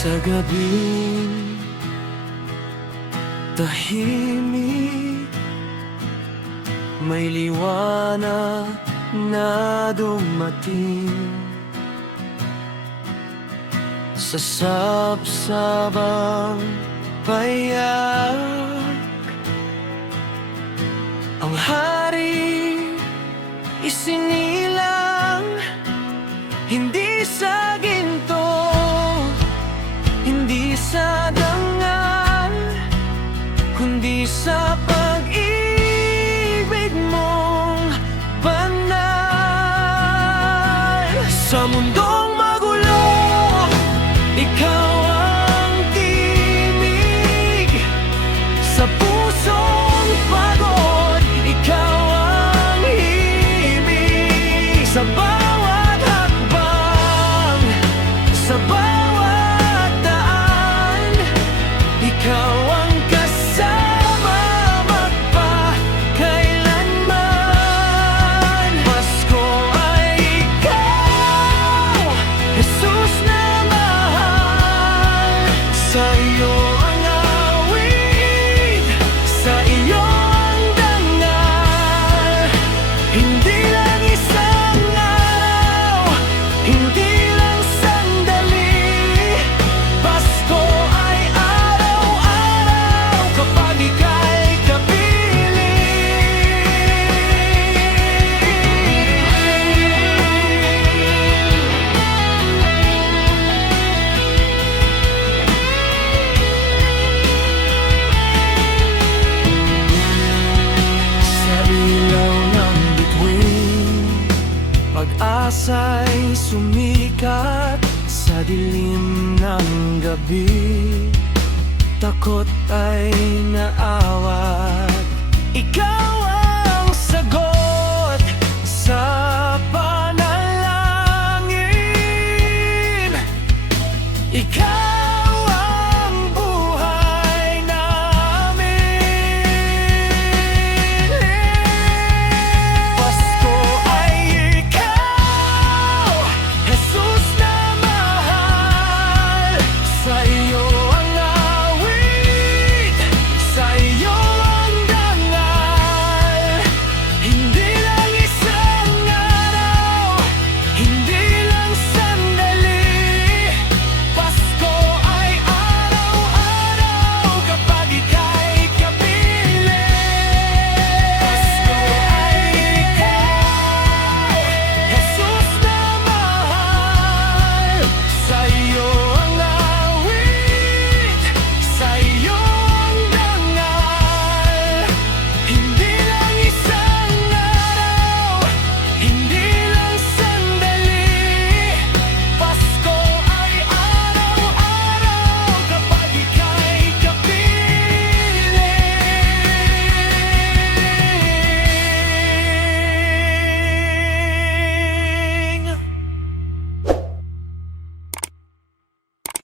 Sa gabing tahimik, may liwanag na dumating. Sa sabsabang payak, ang hari isinilang, hindi sa ginto, hindi sa dangal, kundi sa pag-ibig mong banal. Sa mundong magulo, ikaw ang timig. Sa pusong pagod, ikaw ang himig. Sa bawat hakbang, sa bawat daan, ikaw ang kasama magpakailanman. Pasko ay ikaw, Jesus na mahal. Sa iyo ang awit, sa iyo ang dangal. Hindi lang isang araw, hindi lang sandali. Pasko ay araw-araw kapag ika'y sa ilaw ng bituin, pag-asa'y sumikat sa dilim ng gabi. Takot ay naawat, ikaw ang sagot sa panalangin. Ikaw